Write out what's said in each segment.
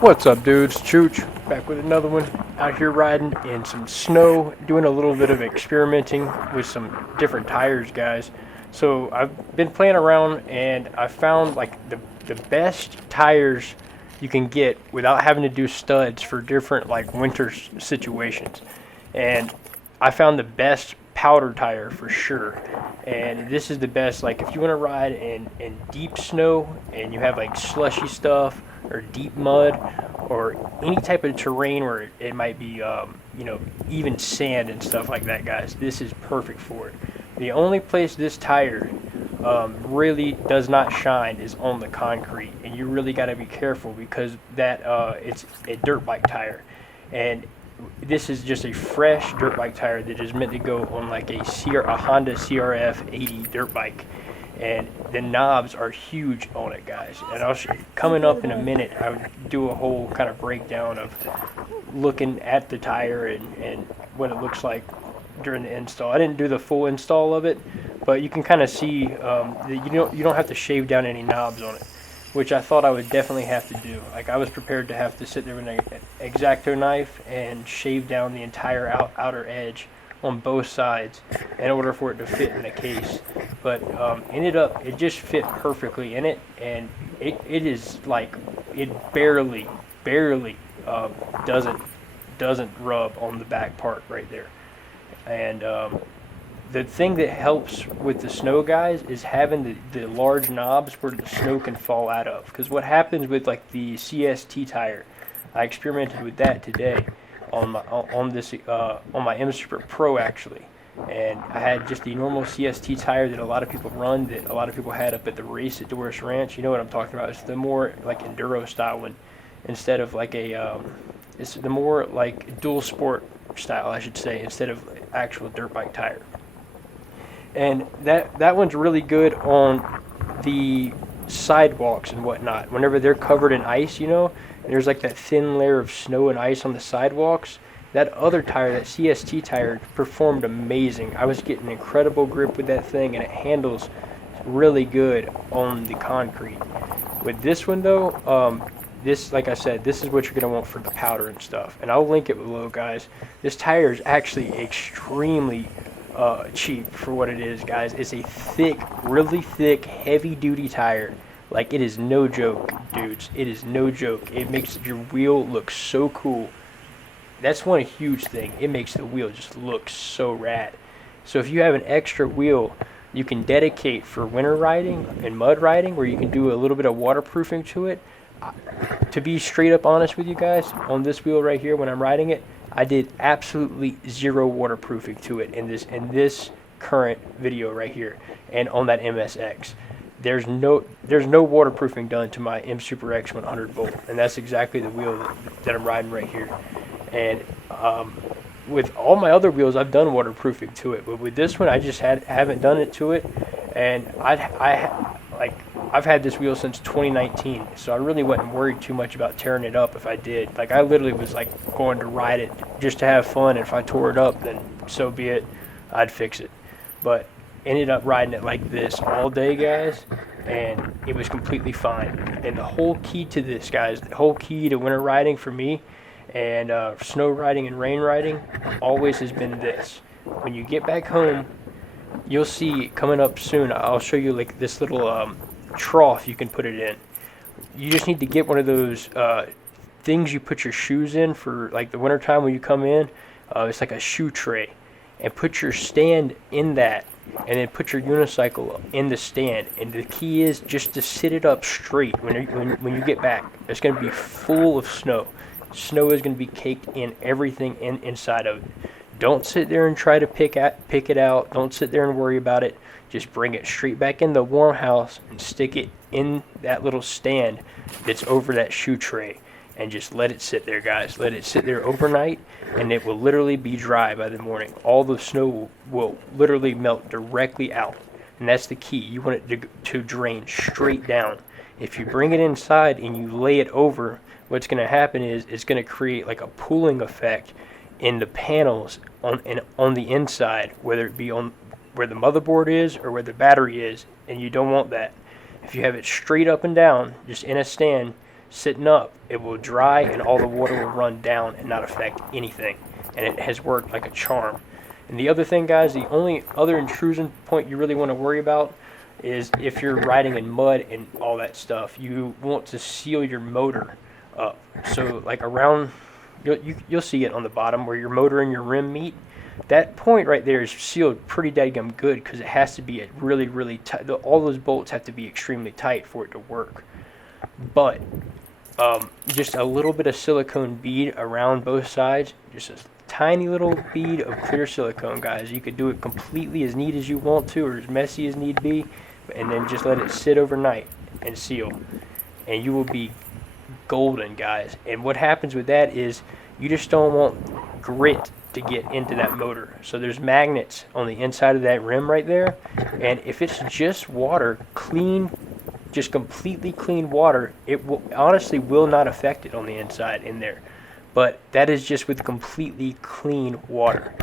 What's up, dudes? Chooch back with another one. Out here riding in some snow, doing a little bit of experimenting with some different tires, guys. So I've been playing around and I found like the best tires you can get without having to do studs for different like winter situations. And I found the best powder tire for sure. And this is the best, like if you want to ride in deep snow and you have like slushy stuff or deep mud or any type of terrain where it might be, even sand and stuff like that, guys. This is perfect for it. The only place this tire really does not shine is on the concrete, and you really got to be careful because it's a dirt bike tire, and this is just a fresh dirt bike tire that is meant to go on like a Honda CRF 80 dirt bike. And the knobs are huge on it, guys. And coming up in a minute, I would do a whole kind of breakdown of looking at the tire and what it looks like during the install. I didn't do the full install of it, but you can kind of see that you don't have to shave down any knobs on it, which I thought I would definitely have to do. Like I was prepared to have to sit there with an X-Acto knife and shave down the entire outer edge on both sides in order for it to fit in the case. But it just fit perfectly in it, and it is like it barely doesn't rub on the back part right there. And the thing that helps with the snow, guys, is having the large knobs where the snow can fall out of. Because what happens with like the CST tire, I experimented with that today on my M Super Pro actually, and I had just the normal CST tire that a lot of people run, that a lot of people had up at the race at Doris Ranch. You know what I'm talking about? It's the more like enduro style one, instead of like it's the more like dual sport style, I should say, instead of actual dirt bike tire. And that one's really good on the sidewalks and whatnot. Whenever they're covered in ice, and there's like that thin layer of snow and ice on the sidewalks, that other tire, that CST tire, performed amazing. I was getting incredible grip with that thing, and it handles really good on the concrete. With this one though, like I said, this is what you're gonna want for the powder and stuff, and I'll link it below, guys. This tire is actually extremely cheap for what it is, guys. It's a thick, really thick, heavy-duty tire. Like, it is no joke, dudes. It is no joke. It makes your wheel look so cool. That's one huge thing. It makes the wheel just look so rad. So if you have an extra wheel, you can dedicate for winter riding and mud riding, where you can do a little bit of waterproofing to it. To be straight up honest with you guys, on this wheel right here when I'm riding it, I did absolutely zero waterproofing to it in this current video right here, and on that MSX. There's no waterproofing done to my M Super X 100 volt, and that's exactly the wheel that I'm riding right here. And with all my other wheels, I've done waterproofing to it, but with this one, I just haven't done it to it. And I've had this wheel since 2019, so I really wasn't worried too much about tearing it up if I did. Like, I literally was like going to ride it just to have fun, and if I tore it up, then so be it. I'd fix it. But ended up riding it like this all day, guys, and it was completely fine. And the whole key to this, guys, the whole key to winter riding for me, and snow riding and rain riding, always has been this. When you get back home, you'll see coming up soon, I'll show you like this little trough you can put it in. You just need to get one of those things you put your shoes in for like the winter time when you come in. It's like a shoe tray, and put your stand in that, and then put your unicycle in the stand. And the key is just to sit it up straight when you get back. It's going to be full of snow. Snow is going to be caked in everything inside of it. Don't sit there and try to pick it out. Don't sit there and worry about it. Just bring it straight back in the warm house and stick it in that little stand that's over that shoe tray, and just let it sit there, guys. Let it sit there overnight, and it will literally be dry by the morning. All the snow will literally melt directly out, and that's the key. You want it to drain straight down. If you bring it inside and you lay it over, what's going to happen is it's going to create like a pooling effect in the panels on the inside, whether it be on where the motherboard is or where the battery is, and you don't want that. If you have it straight up and down, just in a stand, sitting up, it will dry and all the water will run down and not affect anything. And it has worked like a charm. And the other thing, guys, the only other intrusion point you really want to worry about is if you're riding in mud and all that stuff, you want to seal your motor up. So like around, you'll see it on the bottom where your motor and your rim meet. That point right there is sealed pretty dadgum good because it has to be a really, really tight. All those bolts have to be extremely tight for it to work. But just a little bit of silicone bead around both sides, just a tiny little bead of clear silicone, guys. You could do it completely as neat as you want to or as messy as need be, and then just let it sit overnight and seal. And you will be golden, guys. And what happens with that is you just don't want grit to get into that motor. So there's magnets on the inside of that rim right there, and if it's just water, clean, just completely clean water, it will honestly will not affect it on the inside in there. But that is just with completely clean water.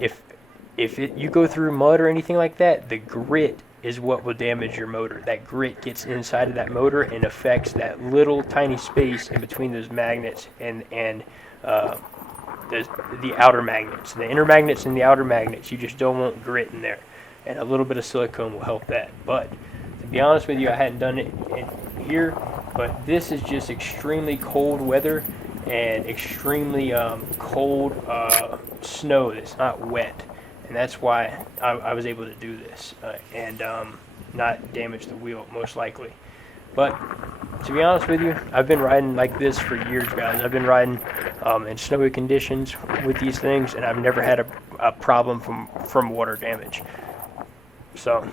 If you go through mud or anything like that, the grit is what will damage your motor. That grit gets inside of that motor and affects that little tiny space in between those magnets and the outer magnets. The inner magnets and the outer magnets, you just don't want grit in there. And a little bit of silicone will help that. But to be honest with you, I hadn't done it in here, but this is just extremely cold weather and extremely cold snow that's not wet. And that's why I was able to do this and not damage the wheel, most likely. But to be honest with you, I've been riding like this for years, guys. I've been riding in snowy conditions with these things, and I've never had a problem from water damage. So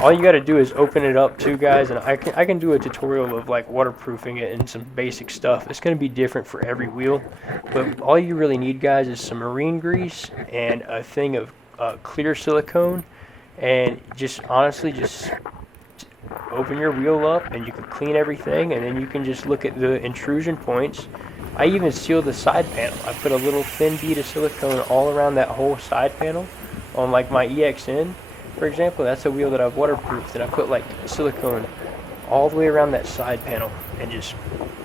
all you got to do is open it up too, guys, and I can do a tutorial of like waterproofing it and some basic stuff. It's going to be different for every wheel, but all you really need, guys, is some marine grease and a thing of clear silicone, and just honestly just open your wheel up and you can clean everything, and then you can just look at the intrusion points. I even sealed the side panel. I put a little thin bead of silicone all around that whole side panel on like my EXN. For example, that's a wheel that I've waterproofed, and I put like silicone all the way around that side panel and just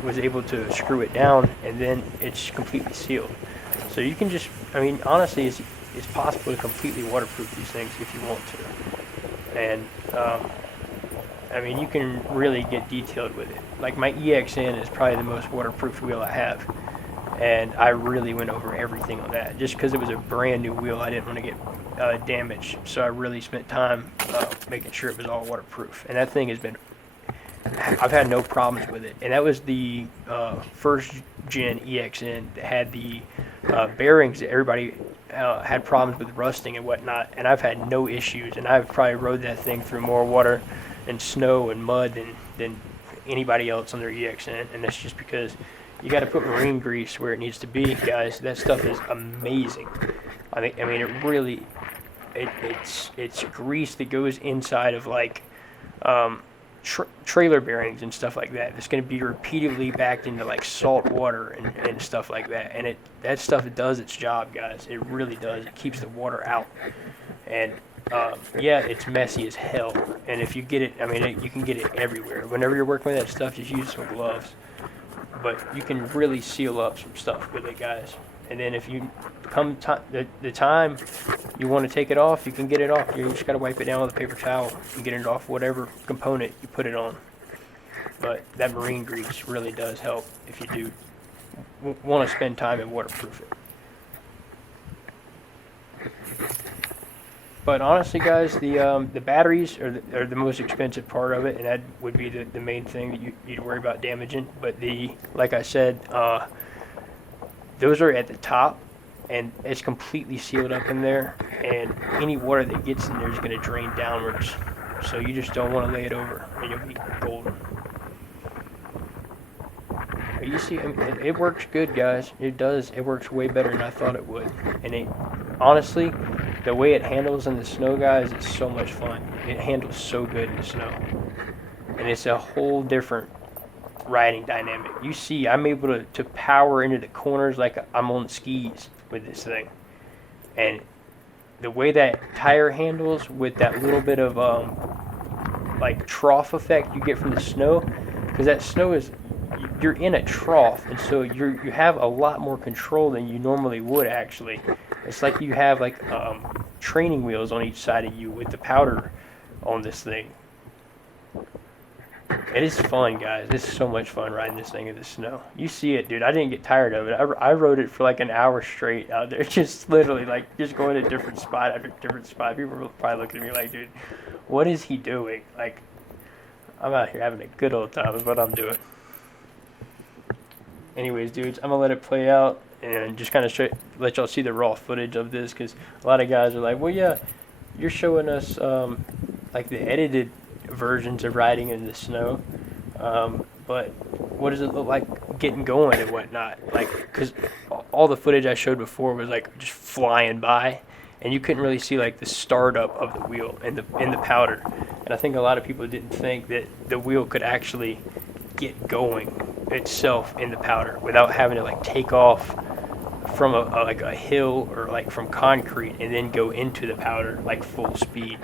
was able to screw it down, and then it's completely sealed. So you can just, I mean, honestly, it's possible to completely waterproof these things if you want to. And I mean, you can really get detailed with it. Like my EXN is probably the most waterproof wheel I have, and I really went over everything on that. Just because it was a brand new wheel, I didn't want to get damaged, so I really spent time making sure it was all waterproof. And that thing has been, I've had no problems with it. And that was the first gen EXN that had the bearings that everybody had problems with rusting and whatnot, and I've had no issues. And I've probably rode that thing through more water and snow and mud than anybody else on their EXN, and that's just because you got to put marine grease where it needs to be, guys. That stuff is amazing. I mean, it really, it's grease that goes inside of like trailer bearings and stuff like that. It's going to be repeatedly backed into like salt water and stuff like that. And that stuff, it does its job, guys. It really does. It keeps the water out. And yeah, it's messy as hell. And if you get it, I mean, you can get it everywhere. Whenever you're working with that stuff, just use some gloves. But you can really seal up some stuff with it, guys. And then if you come the time you want to take it off, you can get it off. You just got to wipe it down with a paper towel and get it off whatever component you put it on. But that marine grease really does help if you do want to spend time and waterproof it. But honestly, guys, the batteries are the most expensive part of it, and that would be the main thing that you'd worry about damaging. But like I said, those are at the top, and it's completely sealed up in there, and any water that gets in there is going to drain downwards. So you just don't want to lay it over, and you'll be golden. But you see, I mean, it works good, guys. It does. It works way better than I thought it would. And honestly, the way it handles in the snow, guys, it's so much fun. It handles so good in the snow. And it's a whole different riding dynamic. You see, I'm able to power into the corners like I'm on skis with this thing. And the way that tire handles with that little bit of like trough effect you get from the snow, because that snow is, you're in a trough, and so you have a lot more control than you normally would actually. It's like you have like training wheels on each side of you with the powder on this thing. It is fun, guys. It's so much fun riding this thing in the snow. You see it, dude. I didn't get tired of it. I rode it for like an hour straight out there, just literally like just going to different spot after different spot. People were probably looking at me like, dude, what is he doing? Like, I'm out here having a good old time is what I'm doing. Anyways, dudes, I'm gonna let it play out and just kind of let y'all see the raw footage of this, because a lot of guys are like, well, yeah, you're showing us like the edited versions of riding in the snow, but what does it look like getting going and whatnot? Like, because all the footage I showed before was like just flying by, and you couldn't really see like the startup of the wheel in the powder. And I think a lot of people didn't think that the wheel could actually get going itself in the powder without having to like take off from like a hill or like from concrete and then go into the powder like full speed.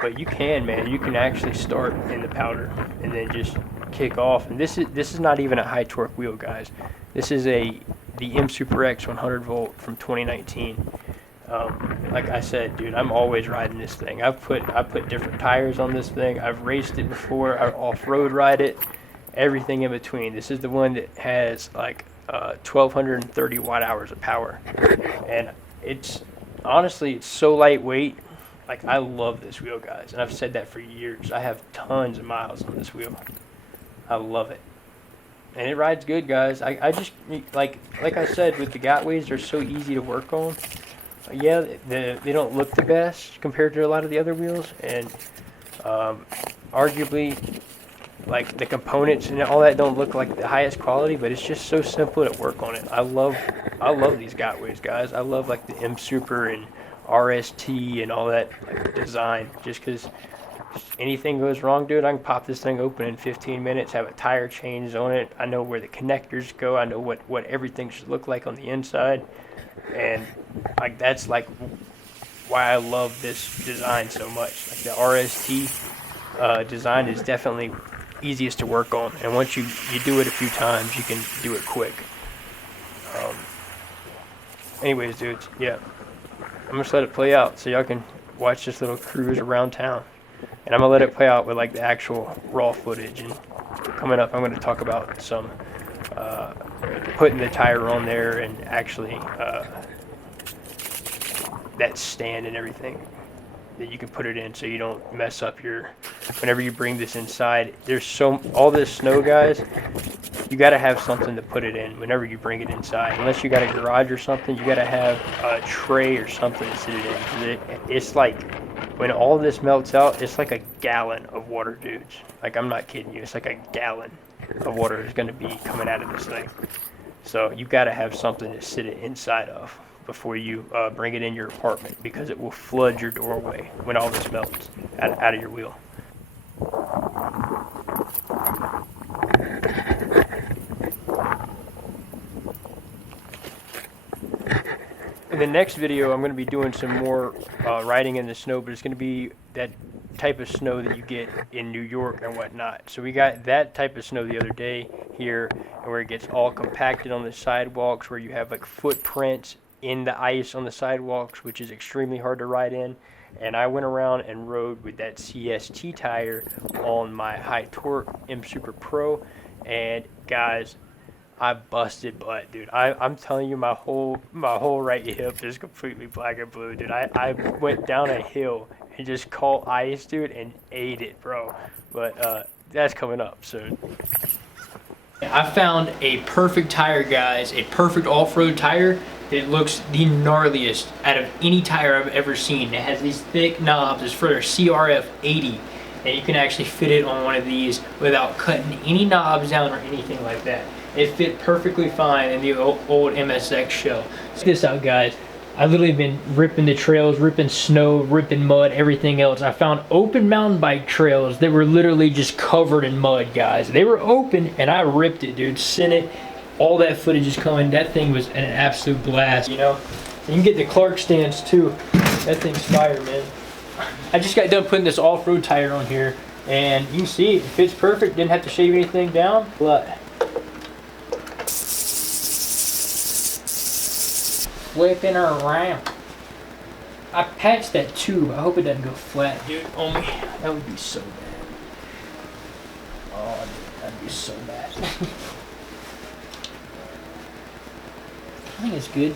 But you can, man. You can actually start in the powder and then just kick off. And this is not even a high torque wheel, guys. This is the M Super X 100 volt from 2019. Like I said, dude, I'm always riding this thing. I put different tires on this thing. I've raced it before. I off-road ride it. Everything in between. This is the one that has like 1,230 watt hours of power, and it's honestly, it's so lightweight. Like, I love this wheel, guys, and I've said that for years. I have tons of miles on this wheel. I love it, and it rides good, guys. I just like I said, with the Gotways, they're so easy to work on. Yeah, they don't look the best compared to a lot of the other wheels, and arguably, like, the components and all that don't look like the highest quality, but it's just so simple to work on it. I love these Gotways, guys. I love like the M Super and RST and all that like design, just because anything goes wrong, dude, I can pop this thing open in 15 minutes, have a tire changed on it. I know where the connectors go. I know what everything should look like on the inside, and like that's like why I love this design so much. Like the RST design is definitely easiest to work on, and once you do it a few times, you can do it quick. Anyways, dudes, yeah, I'm gonna just let it play out so y'all can watch this little cruise around town, and I'm gonna let it play out with like the actual raw footage. And coming up, I'm gonna talk about some putting the tire on there and actually that stand and everything that you can put it in so you don't mess up your, whenever you bring this inside. There's all this snow, guys, you got to have something to put it in whenever you bring it inside. Unless you got a garage or something, you got to have a tray or something to sit it in. It's like, when all this melts out, it's like a gallon of water, dudes. Like, I'm not kidding you. It's like a gallon of water is going to be coming out of this thing. So you got to have something to sit it inside of before you bring it in your apartment, because it will flood your doorway when all this melts out of your wheel. In the next video, I'm going to be doing some more riding in the snow, but it's going to be that type of snow that you get in New York and whatnot. So we got that type of snow the other day here, where it gets all compacted on the sidewalks, where you have like footprints in the ice on the sidewalks, which is extremely hard to ride in. And I went around and rode with that CST tire on my high torque M Super Pro, and guys, I busted butt, dude. I'm telling you, my whole right hip is completely black and blue, dude. I went down a hill and just caught ice, dude, and ate it, bro. But that's coming up soon. I found a perfect tire, guys, a perfect off-road tire. It looks the gnarliest out of any tire I've ever seen. It has these thick knobs. It's for their CRF 80, and you can actually fit it on one of these without cutting any knobs down or anything like that. It fit perfectly fine in the old MSX shell. Check this out, guys. I literally been ripping the trails, ripping snow, ripping mud, everything else. I found open mountain bike trails that were literally just covered in mud, guys. They were open, and I ripped it, dude. Sent it. All that footage is coming. That thing was an absolute blast, you know. You can get the Clark stands too. That thing's fire, man. I just got done putting this off-road tire on here, And you can see it fits perfect. Didn't have to shave anything down, but whipping her around. I patched that tube. I hope it doesn't go flat, dude, on me. That would be so bad. Oh, dude, that'd be so bad. I think it's good.